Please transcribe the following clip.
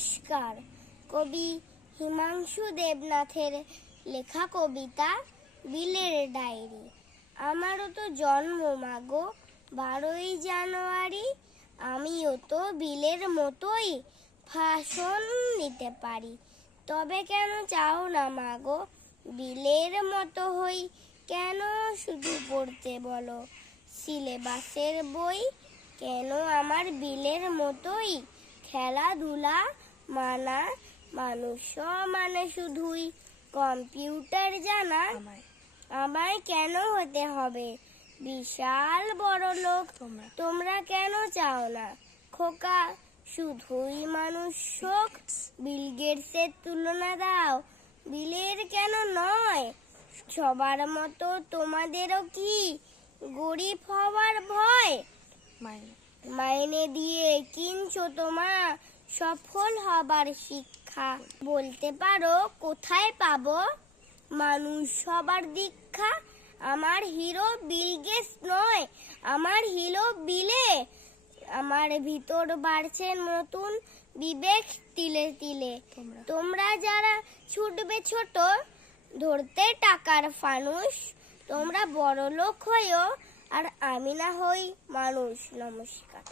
নমস্কার। কবি হিমাংশু দেবনাথের লেখা কবিতা বিলের ডায়েরি। আমারও তো জন্ম মাগো 12ই জানুয়ারি, আমিও তো বিলের মতোই ভাষণ দিতে পারি। তবে কেন চাও না মাগো বিলের মতো হই? কেন শুধু পড়তে বলো সিলেবাসের বই? কেন আমার বিলের মতোই খেলাধুলা মানা? মানুষ মানে শুধুই কম্পিউটার জানা? আমায় কেন হতে হবে বিশাল বড় লোক? তোমরা কেন চাও না খোকা শুধুই মানুষ হোক? বিল গেটসের তুলনা দাও বিলের কেন নয়? সবার মতো তোমাদেরও কি গরিব হওয়ার ভয়? মাইনে দিয়ে কিনছো তোমা সফল হবার শিক্ষা। বলতে পারো কোথায় পাবো মানুষ হবার দীক্ষা? আমার হিরো বিল গেটস নয়, আমার হিরো বিলে। আমার ভিতর বাড়ছে নতুন বিবেক তিলে তিলে। তোমরা যারা ছুটবে ছোট ধরতে টাকার ফানুস, তোমরা বড় লোক হইও আর আমি না হই মানুষ। নমস্কার।